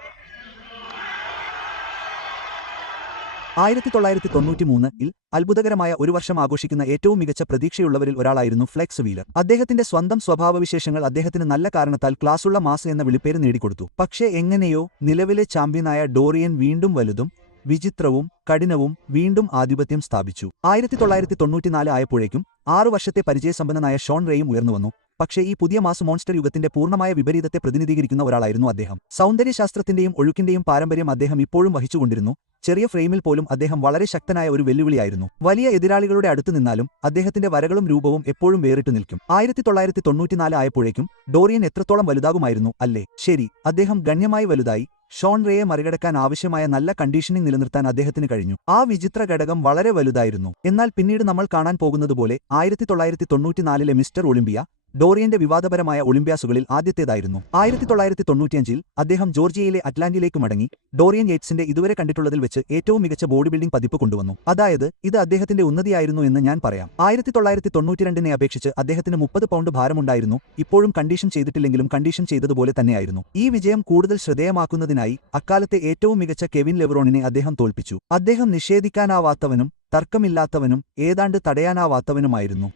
1993 അത്ഭുതകരമായ ഒരു വർഷം ആഘോഷിക്കുന്ന ഏറ്റവും മികച്ച പ്രതീക്ഷയുള്ളവരിൽ ഒരാളായിരുന്നു ഫ്ലെക്സ് വീലർ. അദ്ദേഹത്തിന്റെ സ്വന്തം സ്വഭാവവിശേഷങ്ങൾ അദ്ദേഹത്തിന് നല്ല കാരണത്താൽ ക്ലാസുള്ള മാസ് എന്ന വിളിപ്പേര് നേടിക്കൊടുത്തു. പക്ഷേ എങ്ങനെയോ നിലവിലെ ചാമ്പ്യനായ ഡോറിയൻ വീണ്ടും വലുതും വിചിത്രവും കഠിനവും വീണ്ടും ആധിപത്യം സ്ഥാപിച്ചു. 1994 ആയപ്പോഴേക്കും 6 വർഷത്തെ പരിചയസമ്പന്നനായ ഷോൺ റേയും ഉയർന്നുവന്നു. പക്ഷേ ഈ പുതിയ മാസ് മോൺസ്റ്റർ യുഗത്തിന്റെ പൂർണ്ണമായ വിപരീതത്തെ പ്രതിനിധീകരിക്കുന്ന ഒരാളായിരുന്നു അദ്ദേഹം. സൗന്ദര്യശാസ്ത്രത്തിന്റെയും ഒഴുക്കിന്റെയും പാരമ്പര്യം അദ്ദേഹം ഇപ്പോഴും വഹിച്ചുകൊണ്ടിരുന്നു. ചെറിയ ഫ്രെയിമിൽ പോലും അദ്ദേഹം വളരെ ശക്തനായ ഒരു വെല്ലുവിളിയായിരുന്നു. വലിയ എതിരാളികളുടെ അടുത്തു നിന്നാലും അദ്ദേഹത്തിന്റെ വരകളും രൂപവും എപ്പോഴും വേറിട്ടു നിൽക്കും. 1994 ആയപ്പോഴേക്കും ഡോറിയൻ എത്രത്തോളം വലുതാകുമായിരുന്നു അല്ലേ? ശരി, അദ്ദേഹം ഗണ്യമായി വലുതായി. ഷോൺ റേയെ മറികടക്കാൻ ആവശ്യമായ നല്ല കണ്ടീഷനിംഗ് നിലനിർത്താൻ അദ്ദേഹത്തിന് കഴിഞ്ഞു. ആ വിചിത്ര ഘടകം വളരെ വലുതായിരുന്നു. എന്നാൽ പിന്നീട് നമ്മൾ കാണാൻ പോകുന്നതുപോലെ 1994 മിസ്റ്റർ ഒളിമ്പിയ ഡോറിയന്റെ വിവാദപരമായ ഒളിമ്പ്യാസുകളിൽ ആദ്യത്തേതായിരുന്നു. 1995 അദ്ദേഹം ജോർജിയയിലെ അറ്റ്ലാന്റയിലേക്ക് മടങ്ങി. ഡോറിയൻ യേറ്റ്സിന്റെ ഇതുവരെ കണ്ടിട്ടുള്ളതിൽ വെച്ച് ഏറ്റവും മികച്ച ബോഡി ബിൽഡിംഗ് പതിപ്പ് കൊണ്ടുവന്നു. അതായത് ഇത് അദ്ദേഹത്തിന്റെ ഉന്നതിയായിരുന്നു എന്ന് ഞാൻ പറയാം. 1992 അപേക്ഷിച്ച് അദ്ദേഹത്തിന് 30 പൗണ്ട് ഭാരമുണ്ടായിരുന്നു. ഇപ്പോഴും കണ്ടീഷൻ ചെയ്തിട്ടില്ലെങ്കിലും കണ്ടീഷൻ ചെയ്തതുപോലെ തന്നെയായിരുന്നു. ഈ വിജയം കൂടുതൽ ശ്രദ്ധേയമാക്കുന്നതിനായി അക്കാലത്തെ ഏറ്റവും മികച്ച കെവിൻ ലെവറോണിനെ അദ്ദേഹം തോൽപ്പിച്ചു. അദ്ദേഹം നിഷേധിക്കാനാവാത്തവനും തർക്കമില്ലാത്തവനും ഏതാണ്ട് തടയാനാവാത്തവനുമായിരുന്നു.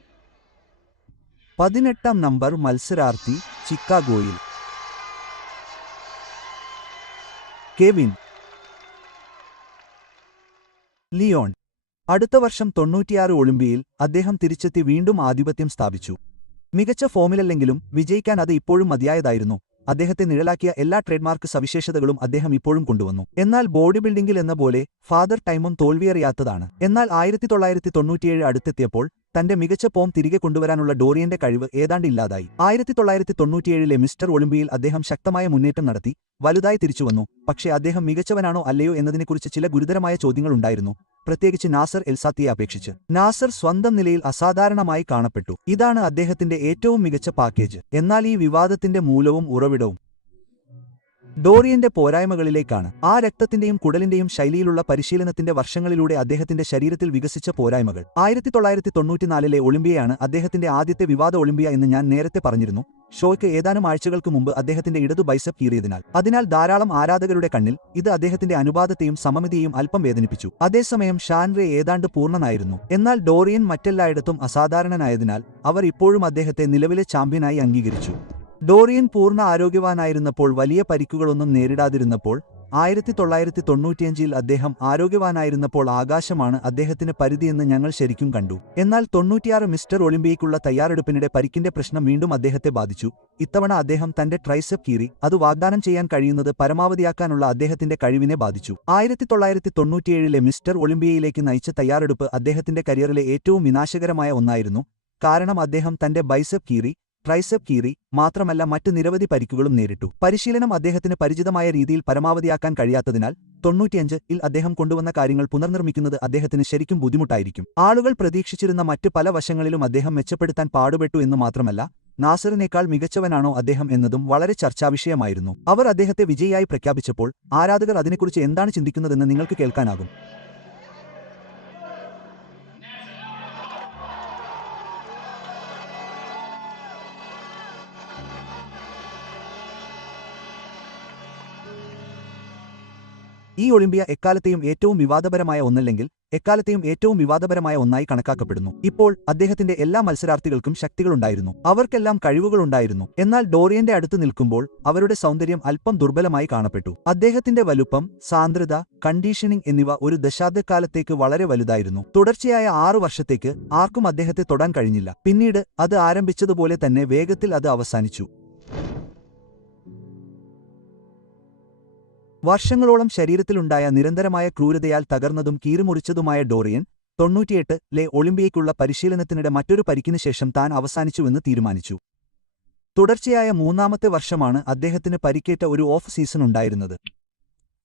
18ാം നമ്പർ മത്സരാർത്ഥി ചിക്കാഗോയിൽ കെവിൻ ലിയോൺ. അടുത്ത വർഷം 96 ഒളിമ്പിയയിൽ അദ്ദേഹം തിരിച്ചെത്തി വീണ്ടും ആധിപത്യം സ്ഥാപിച്ചു. മികച്ച ഫോമിലല്ലെങ്കിലും വിജയിക്കാൻ അത് ഇപ്പോഴും മതിയായതായിരുന്നു. അദ്ദേഹത്തെ നിഴലാക്കിയ എല്ലാ ട്രേഡ്മാർക്ക് സവിശേഷതകളും അദ്ദേഹം ഇപ്പോഴും കൊണ്ടുവന്നു. എന്നാൽ ബോഡി ബിൽഡിംഗിൽ എന്ന പോലെ ഫാദർ ടൈമും തോൽവിയറിയാത്തതാണ്. എന്നാൽ 1997 അടുത്തെത്തിയപ്പോൾ തന്റെ മികച്ച ഫോം തിരികെ കൊണ്ടുവരാനുള്ള ഡോറിയന്റെ കഴിവ് ഏതാണ്ട് ഇല്ലാതായി. 1997 മിസ്റ്റർ ഒളിമ്പിയയിൽ അദ്ദേഹം ശക്തമായ മുന്നേറ്റം നടത്തി, വലുതായി തിരിച്ചുവന്നു. പക്ഷേ അദ്ദേഹം മികച്ചവനാണോ അല്ലയോ എന്നതിനെക്കുറിച്ച് ചില ഗുരുതരമായ ചോദ്യങ്ങൾ ഉണ്ടായിരുന്നു, പ്രത്യേകിച്ച് നാസർ എൽസാത്തിയെ അപേക്ഷിച്ച്. നാസർ സ്വന്തം നിലയിൽ അസാധാരണമായി കാണപ്പെട്ടു. ഇതാണ് അദ്ദേഹത്തിന്റെ ഏറ്റവും മികച്ച പാക്കേജ്. എന്നാൽ ഈ വിവാദത്തിന്റെ മൂലവും ഉറവിടവും ഡോറിയന്റെ പോരായ്മകളിലേക്കാണ്. ആ രക്തത്തിന്റെയും കുടലിന്റെയും ശൈലിയിലുള്ള പരിശീലനത്തിന്റെ വർഷങ്ങളിലൂടെ അദ്ദേഹത്തിന്റെ ശരീരത്തിൽ വികസിച്ച പോരായ്മകൾ. 1994 ഒളിമ്പിയയാണ് അദ്ദേഹത്തിന്റെ ആദ്യത്തെ വിവാദ ഒളിമ്പിയ എന്ന് ഞാൻ നേരത്തെ പറഞ്ഞിരുന്നു. ഷോയ്ക്ക് ഏതാനും ആഴ്ചകൾക്ക് മുമ്പ് അദ്ദേഹത്തിന്റെ ഇടതു ബൈസെപ്പ് കീറിയതിനാൽ ധാരാളം ആരാധകരുടെ കണ്ണിൽ ഇത് അദ്ദേഹത്തിന്റെ അനുപാതത്തെയും സമമിതിയെയും അല്പം വേദനിപ്പിച്ചു. അതേസമയം ഷാൻ റേ ഏതാണ്ട് പൂർണ്ണനായിരുന്നു. എന്നാൽ ഡോറിയൻ മറ്റെല്ലായിടത്തും അസാധാരണനായതിനാൽ അവർ ഇപ്പോഴും അദ്ദേഹത്തെ നിലവിലെ ചാമ്പ്യനായി അംഗീകരിച്ചു. ഡോറിയൻ പൂർണ്ണ ആരോഗ്യവാനായിരുന്നപ്പോൾ വലിയ പരിക്കുകളൊന്നും നേരിടാതിരുന്നപ്പോൾ 1995 അദ്ദേഹം ആരോഗ്യവാനായിരുന്നപ്പോൾ ആകാശമാണ് അദ്ദേഹത്തിന് പരിധിയെന്ന് ഞങ്ങൾ ശരിക്കും കണ്ടു. എന്നാൽ 96 മിസ്റ്റർ ഒളിമ്പിയയ്ക്കുള്ള തയ്യാറെടുപ്പിനിടെ പരിക്കിന്റെ പ്രശ്നം വീണ്ടും അദ്ദേഹത്തെ ബാധിച്ചു. ഇത്തവണ അദ്ദേഹം തന്റെ ട്രൈസെപ്പ് കീറി. അത് വാഗ്ദാനം ചെയ്യാൻ കഴിയുന്നത് പരമാവധിയാക്കാനുള്ള അദ്ദേഹത്തിന്റെ കഴിവിനെ ബാധിച്ചു. 1997 മിസ്റ്റർ ഒളിമ്പിയയിലേക്ക് നയിച്ച തയ്യാറെടുപ്പ് അദ്ദേഹത്തിന്റെ കരിയറിലെ ഏറ്റവും വിനാശകരമായ ഒന്നായിരുന്നു. കാരണം അദ്ദേഹം തന്റെ ബൈസെപ്പ് കീറി, ട്രൈസെപ്പ് കീറി, മാത്രമല്ല മറ്റ് നിരവധി പരിക്കുകളും നേരിട്ടു. പരിശീലനം അദ്ദേഹത്തിന് പരിചിതമായ രീതിയിൽ പരമാവധിയാക്കാൻ കഴിയാത്തതിനാൽ 95 അദ്ദേഹം കൊണ്ടുവന്ന കാര്യങ്ങൾ പുനർനിർമ്മിക്കുന്നത് അദ്ദേഹത്തിന് ശരിക്കും ബുദ്ധിമുട്ടായിരിക്കും. ആളുകൾ പ്രതീക്ഷിച്ചിരുന്ന മറ്റ് പല വശങ്ങളിലും അദ്ദേഹം മെച്ചപ്പെടുത്താൻ പാടുപെട്ടു എന്ന് മാത്രമല്ല, നാസറിനേക്കാൾ മികച്ചവനാണോ അദ്ദേഹം എന്നതും വളരെ ചർച്ചാവിഷയമായിരുന്നു. അവർ അദ്ദേഹത്തെ വിജയിയായി പ്രഖ്യാപിച്ചപ്പോൾ ആരാധകർ അതിനെക്കുറിച്ച് എന്താണ് ചിന്തിക്കുന്നതെന്ന് നിങ്ങൾക്ക് കേൾക്കാനാകും. ഈ ഒളിമ്പിയ എക്കാലത്തെയും ഏറ്റവും വിവാദപരമായ ഒന്നല്ലെങ്കിൽ എക്കാലത്തെയും ഏറ്റവും വിവാദപരമായ ഒന്നായി കണക്കാക്കപ്പെടുന്നു. ഇപ്പോൾ അദ്ദേഹത്തിന്റെ എല്ലാ മത്സരാർത്ഥികൾക്കും ശക്തികളുണ്ടായിരുന്നു, അവർക്കെല്ലാം കഴിവുകളുണ്ടായിരുന്നു. എന്നാൽ ഡോറിയന്റെ അടുത്ത് നിൽക്കുമ്പോൾ അവരുടെ സൗന്ദര്യം അല്പം ദുർബലമായി കാണപ്പെട്ടു. അദ്ദേഹത്തിന്റെ വലുപ്പം, സാന്ദ്രത, കണ്ടീഷനിംഗ് എന്നിവ ഒരു ദശാബ്ദക്കാലത്തേക്ക് വളരെ വലുതായിരുന്നു. തുടർച്ചയായ 6 വർഷത്തേക്ക് ആർക്കും അദ്ദേഹത്തെ തൊടാൻ കഴിഞ്ഞില്ല. പിന്നീട് അത് ആരംഭിച്ചതുപോലെ തന്നെ വേഗത്തിൽ അത് അവസാനിച്ചു. വർഷങ്ങളോളം ശരീരത്തിലുണ്ടായ നിരന്തരമായ ക്രൂരതയാൽ തകർന്നതും കീറിമുറിച്ചതുമായ ഡോറിയൻ 98-ലെ ഒളിമ്പിയയ്ക്കുള്ള പരിശീലനത്തിനിടെ മറ്റൊരു പരിക്കിന് ശേഷം താൻ അവസാനിച്ചുവെന്ന് തീരുമാനിച്ചു. തുടർച്ചയായ 3-ാമത്തെ വർഷമാണ് അദ്ദേഹത്തിന് പരിക്കേറ്റ ഒരു ഓഫ് സീസൺ ഉണ്ടായിരുന്നത്.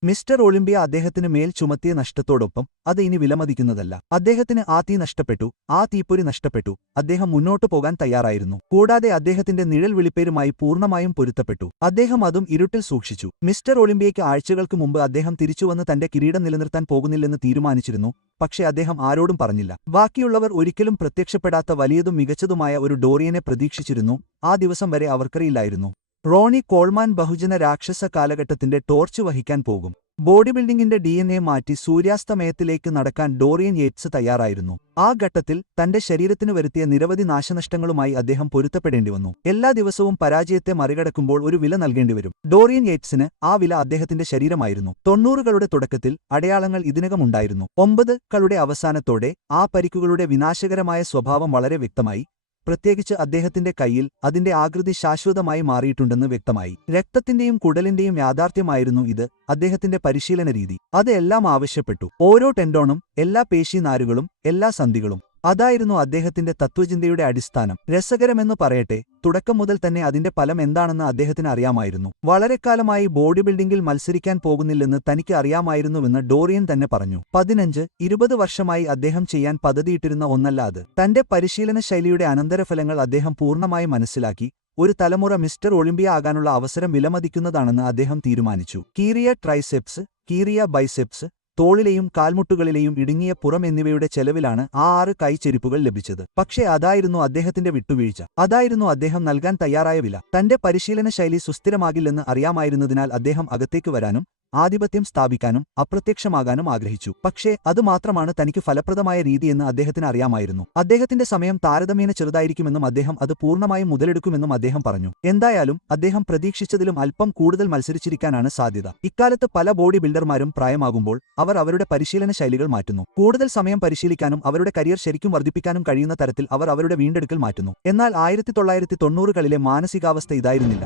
മിസ്റ്റർ ഒളിമ്പിയ അദ്ദേഹത്തിന് മേൽ ചുമത്തിയ നഷ്ടത്തോടൊപ്പം അത് ഇനി വിലമതിക്കുന്നതല്ല. അദ്ദേഹത്തിന് ആ തീ നഷ്ടപ്പെട്ടു, ആ തീപ്പൊരി നഷ്ടപ്പെട്ടു. അദ്ദേഹം മുന്നോട്ടു പോകാൻ തയ്യാറായിരുന്നു. കൂടാതെ അദ്ദേഹത്തിന്റെ നിഴൽ വിളിപ്പേരുമായി പൂർണ്ണമായും പൊരുത്തപ്പെട്ടു. അദ്ദേഹം അതും ഇരുട്ടിൽ സൂക്ഷിച്ചു. മിസ്റ്റർ ഒളിമ്പിയയ്ക്ക് ആഴ്ചകൾക്ക് മുമ്പ് അദ്ദേഹം തിരിച്ചുവന്ന് തന്റെ കിരീടം നിലനിർത്താൻ പോകുന്നില്ലെന്ന് തീരുമാനിച്ചിരുന്നു. പക്ഷേ അദ്ദേഹം ആരോടും പറഞ്ഞില്ല. ബാക്കിയുള്ളവർ ഒരിക്കലും പ്രത്യക്ഷപ്പെടാത്ത വലിയതും മികച്ചതുമായ ഒരു ഡോറിയനെ പ്രതീക്ഷിച്ചിരുന്നു. ആ ദിവസം വരെ അവർക്കറിയില്ലായിരുന്നു റോണി കോൾമാൻ ബഹുജന രാക്ഷസ കാലഘട്ടത്തിന്റെ ടോർച്ച് വഹിക്കാൻ പോകും. ബോഡി ബിൽഡിംഗിന്റെ DNA മാറ്റി സൂര്യാസ്തമയത്തിലേക്ക് നടക്കാൻ ഡോറിയൻ യേറ്റ്സ് തയ്യാറായിരുന്നു. ആ ഘട്ടത്തിൽ തന്റെ ശരീരത്തിന് വരുത്തിയ നിരവധി നാശനഷ്ടങ്ങളുമായി അദ്ദേഹം പൊരുത്തപ്പെടേണ്ടിവന്നു. എല്ലാ ദിവസവും പരാജയത്തെ മറികടക്കുമ്പോൾ ഒരു വില നൽകേണ്ടിവരും. ഡോറിയൻ യേറ്റ്സിന് ആ വില അദ്ദേഹത്തിന്റെ ശരീരമായിരുന്നു. 90കളുടെ തുടക്കത്തിൽ അടയാളങ്ങൾ ഇതിനകം ഉണ്ടായിരുന്നു. 90കളുടെ അവസാനത്തോടെ ആ പരിക്കുകളുടെ വിനാശകരമായ സ്വഭാവം വളരെ വ്യക്തമായി. പ്രത്യേകിച്ച് അദ്ദേഹത്തിന്റെ കൈയിൽ അതിന്റെ ആകൃതി ശാശ്വതമായി മാറിയിട്ടുണ്ടെന്ന് വ്യക്തമായി. രക്തത്തിന്റെയും കുടലിന്റെയും യാഥാർത്ഥ്യമായിരുന്നു ഇത്. അദ്ദേഹത്തിന്റെ പരിശീലന രീതി അത് എല്ലാം ആവശ്യപ്പെട്ടു. ഓരോ ടെൻഡോണും, എല്ലാ പേശീനാരുകളും, എല്ലാ സന്ധികളും. അതായിരുന്നു അദ്ദേഹത്തിന്റെ തത്വചിന്തയുടെ അടിസ്ഥാനം. രസകരമെന്ന് പറയട്ടെ, തുടക്കം മുതൽ തന്നെ അതിന്റെ ഫലം എന്താണെന്ന് അദ്ദേഹത്തിന് അറിയാമായിരുന്നു. വളരെക്കാലമായി ബോഡി ബിൽഡിംഗിൽ മത്സരിക്കാൻ പോകുന്നില്ലെന്ന് തനിക്ക് അറിയാമായിരുന്നുവെന്ന് ഡോറിയൻ തന്നെ പറഞ്ഞു. 15-20 വർഷമായി അദ്ദേഹം ചെയ്യാൻ പദ്ധതിയിട്ടിരുന്ന ഒന്നല്ല അത്. തന്റെ പരിശീലന ശൈലിയുടെ അനന്തരഫലങ്ങൾ അദ്ദേഹം പൂർണ്ണമായി മനസ്സിലാക്കി. ഒരു തലമുറ മിസ്റ്റർ ഒളിമ്പിയ ആകാനുള്ള അവസരം വിലമതിക്കുന്നതാണെന്ന് അദ്ദേഹം തീരുമാനിച്ചു. കീറിയ ട്രൈസെപ്സ്, കീറിയ ബൈസെപ്സ്, തോളിലെയും കാൽമുട്ടുകളിലെയും ഇടുങ്ങിയ പുറം എന്നിവയുടെ ചെലവിലാണ് ആ 6 കൈച്ചെരിപ്പുകൾ ലഭിച്ചത്. പക്ഷേ അതായിരുന്നു അദ്ദേഹത്തിന്റെ വിട്ടുവീഴ്ച. അതായിരുന്നു അദ്ദേഹം നൽകാൻ തയ്യാറായ വില. തന്റെ പരിശീലന ശൈലി സുസ്ഥിരമാകില്ലെന്ന് അറിയാമായിരുന്നതിനാൽ അദ്ദേഹം അകത്തേക്ക് വരാനും ആധിപത്യം സ്ഥാപിക്കാനും അപ്രത്യക്ഷമാകാനും ആഗ്രഹിച്ചു. പക്ഷേ അതുമാത്രമാണ് തനിക്ക് ഫലപ്രദമായ രീതിയെന്ന് അദ്ദേഹത്തിന് അറിയാമായിരുന്നു. അദ്ദേഹത്തിന്റെ സമയം താരതമ്യേന ചെറുതായിരിക്കുമെന്നും അദ്ദേഹം അത് പൂർണ്ണമായും മുതലെടുക്കുമെന്നും അദ്ദേഹം പറഞ്ഞു. എന്തായാലും അദ്ദേഹം പ്രതീക്ഷിച്ചതിലും അല്പം കൂടുതൽ മത്സരിച്ചിരിക്കാനാണ് സാധ്യത. ഇക്കാലത്ത് പല ബോഡി ബിൽഡർമാരും പ്രായമാകുമ്പോൾ അവർ അവരുടെ പരിശീലന ശൈലികൾ മാറ്റുന്നു. കൂടുതൽ സമയം പരിശീലിക്കാനും അവരുടെ കരിയർ ശരിക്കും വർദ്ധിപ്പിക്കാനും കഴിയുന്ന തരത്തിൽ അവർ അവരുടെ വീണ്ടെടുക്കൽ മാറ്റുന്നു. എന്നാൽ 1990കളിലെ മാനസികാവസ്ഥ ഇതായിരുന്നില്ല.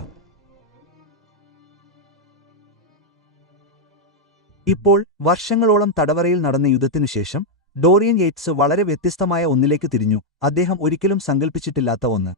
ഇപ്പോൾ വർഷങ്ങളോളം തടവറയിൽ നടന്ന യുദ്ധത്തിനുശേഷം ഡോറിയൻ യേറ്റ്സ് വളരെ വ്യത്യസ്തമായ ഒന്നിലേക്ക് തിരിഞ്ഞു. അദ്ദേഹം ഒരിക്കലും സങ്കൽപ്പിച്ചിട്ടില്ലാത്ത ഒന്ന്.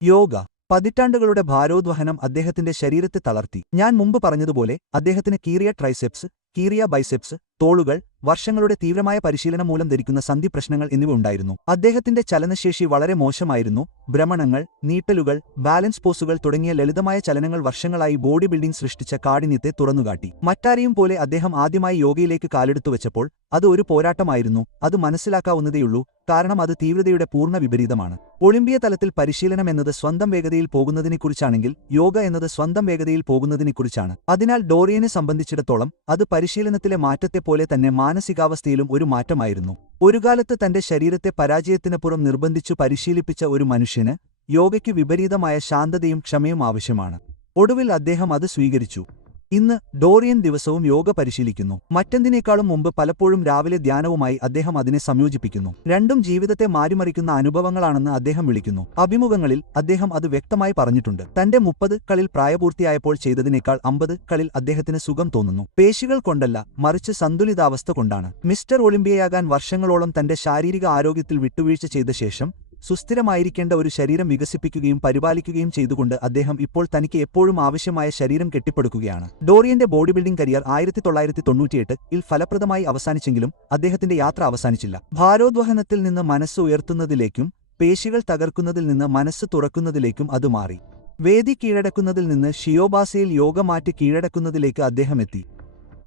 യോഗ. പതിറ്റാണ്ടുകളുടെ ഭാരോദ്വഹനം അദ്ദേഹത്തിന്റെ ശരീരത്തെ തളർത്തി. ഞാൻ മുമ്പ് പറഞ്ഞതുപോലെ അദ്ദേഹത്തിന് കീറിയ ട്രൈസെപ്സ്, കീറിയ ബൈസെപ്സ്, തോളുകൾ, വർഷങ്ങളുടെ തീവ്രമായ പരിശീലനം മൂലം ധരിക്കുന്ന സന്ധി പ്രശ്നങ്ങൾ എന്നിവ ഉണ്ടായിരുന്നു. അദ്ദേഹത്തിന്റെ ചലനശേഷി വളരെ മോശമായിരുന്നു. ഭ്രമണങ്ങൾ, നീട്ടലുകൾ, ബാലൻസ് പോസുകൾ തുടങ്ങിയ ലളിതമായ ചലനങ്ങൾ വർഷങ്ങളായി ബോഡി ബിൽഡിംഗ് സൃഷ്ടിച്ച കാഠിന്യത്തെ തുറന്നുകാട്ടി. മറ്റാരെയും പോലെ അദ്ദേഹം ആദ്യമായി യോഗയിലേക്ക് കാലെടുത്തു വെച്ചപ്പോൾ അത് ഒരു പോരാട്ടമായിരുന്നു. അത് മനസ്സിലാക്കാവുന്നതേയുള്ളൂ, കാരണം അത് തീവ്രതയുടെ പൂർണ്ണ വിപരീതമാണ്. ഒളിമ്പിയ തലത്തിൽ പരിശീലനം എന്നത് സ്വന്തം വേഗതയിൽ പോകുന്നതിനെക്കുറിച്ചാണെങ്കിൽ യോഗ എന്നത് സ്വന്തം വേഗതയിൽ പോകുന്നതിനെക്കുറിച്ചാണ്. അതിനാൽ ഡോറിയനെ സംബന്ധിച്ചിടത്തോളം അത് പരിശീലനത്തിലെ മാറ്റത്തെ പോലെ തന്നെ മാനസികാവസ്ഥയിലും ഒരു മാറ്റമായിരുന്നു. ഒരു കാലത്ത് തന്റെ ശരീരത്തെ പരാജയത്തിനപ്പുറം നിർബന്ധിച്ചു പരിശീലിപ്പിച്ച ഒരു മനുഷ്യന് യോഗയ്ക്ക് വിപരീതമായ ശാന്തതയും ക്ഷമയും ആവശ്യമാണ്. ഒടുവിൽ അദ്ദേഹം അത് സ്വീകരിച്ചു. ഇന്ന് ഡോറിയൻ ദിവസവും യോഗ പരിശീലിക്കുന്നു. മറ്റെന്തിനേക്കാളും മുമ്പ് പലപ്പോഴും രാവിലെ ധ്യാനവുമായി അദ്ദേഹം അതിനെ സംയോജിപ്പിക്കുന്നു. രണ്ടും ജീവിതത്തെ മാറ്റിമറിക്കുന്ന അനുഭവങ്ങളാണെന്ന് അദ്ദേഹം വിളിക്കുന്നു. അഭിമുഖങ്ങളിൽ അദ്ദേഹം അത് വ്യക്തമായി പറഞ്ഞിട്ടുണ്ട്. തന്റെ 30കളിൽ പ്രായപൂർത്തിയായപ്പോൾ ചെയ്തതിനേക്കാൾ 50കളിൽ അദ്ദേഹത്തിന് സുഖം തോന്നുന്നു. പേശികൾ കൊണ്ടല്ല, മറിച്ച് സന്തുലിതാവസ്ഥ കൊണ്ടാണ്. മിസ്റ്റർ ഒളിമ്പിയയാകാൻ വർഷങ്ങളോളം തന്റെ ശാരീരിക ആരോഗ്യത്തിൽ വിട്ടുവീഴ്ച ചെയ്ത ശേഷം സുസ്ഥിരമായിരിക്കേണ്ട ഒരു ശരീരം വികസിപ്പിക്കുകയും പരിപാലിക്കുകയും ചെയ്തുകൊണ്ട് അദ്ദേഹം ഇപ്പോൾ തനിക്ക് എപ്പോഴും ആവശ്യമായ ശരീരം കെട്ടിപ്പടുക്കുകയാണ്. ഡോറിയന്റെ ബോഡി ബിൽഡിംഗ് കരിയർ 1998-ൽ ഫലപ്രദമായി അവസാനിച്ചെങ്കിലും അദ്ദേഹത്തിന്റെ യാത്ര അവസാനിച്ചില്ല. ഭാരോദ്വഹനത്തിൽ നിന്ന് മനസ്സ് ഉയർത്തുന്നതിലേക്കും പേശികൾ തകർക്കുന്നതിൽ നിന്ന് മനസ്സ് തുറക്കുന്നതിലേക്കും അത് മാറി. വേദി കീഴടക്കുന്നതിൽ നിന്ന് ഷിയോബാസയിൽ യോഗ മാറ്റി കീഴടക്കുന്നതിലേക്ക് അദ്ദേഹം എത്തി.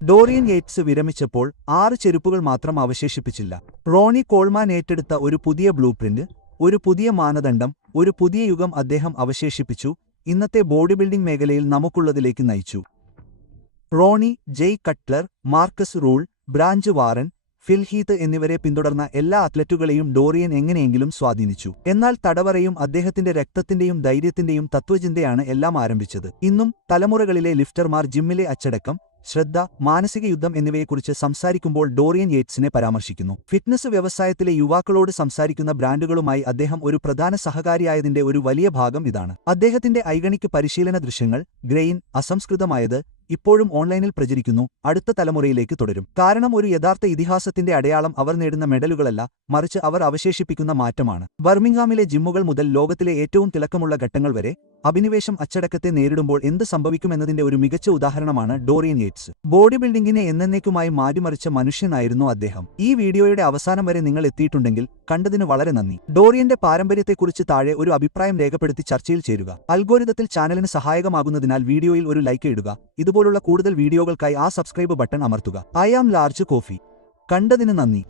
ഡോറിയൻ യേറ്റ്സ് വിരമിച്ചപ്പോൾ 6 ചെരുപ്പുകൾ മാത്രം അവശേഷിപ്പിച്ചില്ല. റോണി കോൾമാൻ ഏറ്റെടുത്ത ഒരു പുതിയ ബ്ലൂപ്രിന്റ്, ഒരു പുതിയ മാനദണ്ഡം, ഒരു പുതിയ യുഗം അദ്ദേഹം അവശേഷിപ്പിച്ചു, ഇന്നത്തെ ബോഡി ബിൽഡിംഗ് മേഖലയിൽ നമുക്കുള്ളതിലേക്ക് നയിച്ചു. റോണി, ജെയ് Cutler, Marcus rule, branch Warren, ഫിൽ ഹീത്ത് എന്നിവരെ പിന്തുടർന്ന എല്ലാ അത്ലറ്റുകളെയും ഡോറിയൻ എങ്ങനെയെങ്കിലും സ്വാധീനിച്ചു. എന്നാൽ തടവറയും അദ്ദേഹത്തിന്റെ രക്തത്തിന്റെയും ധൈര്യത്തിന്റെയും തത്വചിന്തയാണ് എല്ലാം ആരംഭിച്ചത്. ഇന്നും തലമുറകളിലെ ലിഫ്റ്റർമാർ ജിമ്മിലെ അച്ചടക്കം, ശ്രദ്ധ, മാനസിക യുദ്ധം എന്നിവയെക്കുറിച്ച് സംസാരിക്കുമ്പോൾ ഡോറിയൻ യേറ്റ്സിനെ പരാമർശിക്കുന്നു. ഫിറ്റ്നസ് വ്യവസായത്തിലെ യുവാക്കളോട് സംസാരിക്കുന്ന ബ്രാൻഡുകളുമായി അദ്ദേഹം ഒരു പ്രധാന സഹകാരിയായതിന്റെ ഒരു വലിയ ഭാഗം ഇതാണ്. അദ്ദേഹത്തിന്റെ ഐകണിക് പരിശീലന ദൃശ്യങ്ങൾ, ഗ്രെയിൻ, അസംസ്കൃതമായത്, ഇപ്പോഴും ഓൺലൈനിൽ പ്രചരിക്കുന്നു, അടുത്ത തലമുറയിലേക്ക് തുടരും. കാരണം ഒരു യഥാർത്ഥ ഇതിഹാസത്തിന്റെ അടയാളം അവർ നേടുന്ന മെഡലുകളല്ല, മറിച്ച് അവർ അവശേഷിപ്പിക്കുന്ന മാറ്റമാണ്. ബർമിംഗ്ഹാമിലെ ജിമ്മുകൾ മുതൽ ലോകത്തിലെ ഏറ്റവും തിളക്കമുള്ള ഘട്ടങ്ങൾ വരെ അഭിനിവേശം അച്ചടക്കത്തെ നേരിടുമ്പോൾ എന്ത് സംഭവിക്കുമെന്നതിന്റെ ഒരു മികച്ച ഉദാഹരണമാണ് ഡോറിയൻ യേറ്റ്സ്. ബോഡി ബിൽഡിംഗിനെ എന്നേക്കുമായി മാറ്റിമറിച്ച മനുഷ്യനായിരുന്നു അദ്ദേഹം. ഈ വീഡിയോയുടെ അവസാനം വരെ നിങ്ങൾ എത്തിയിട്ടുണ്ടെങ്കിൽ കണ്ടതിന് വളരെ നന്ദി. ഡോറിയന്റെ പാരമ്പര്യത്തെക്കുറിച്ച് താഴെ ഒരു അഭിപ്രായം രേഖപ്പെടുത്തി ചർച്ചയിൽ ചേരുക. അൽഗോരിതത്തിൽ ചാനലിന് സഹായകമാകുന്നതിനാൽ വീഡിയോയിൽ ഒരു ലൈക്ക് ഇടുക. ഇതുപോലുള്ള കൂടുതൽ വീഡിയോകൾക്കായി ആ സബ്സ്ക്രൈബ് ബട്ടൺ അമർത്തുക. I am large coffee. കണ്ടതിന് നന്ദി.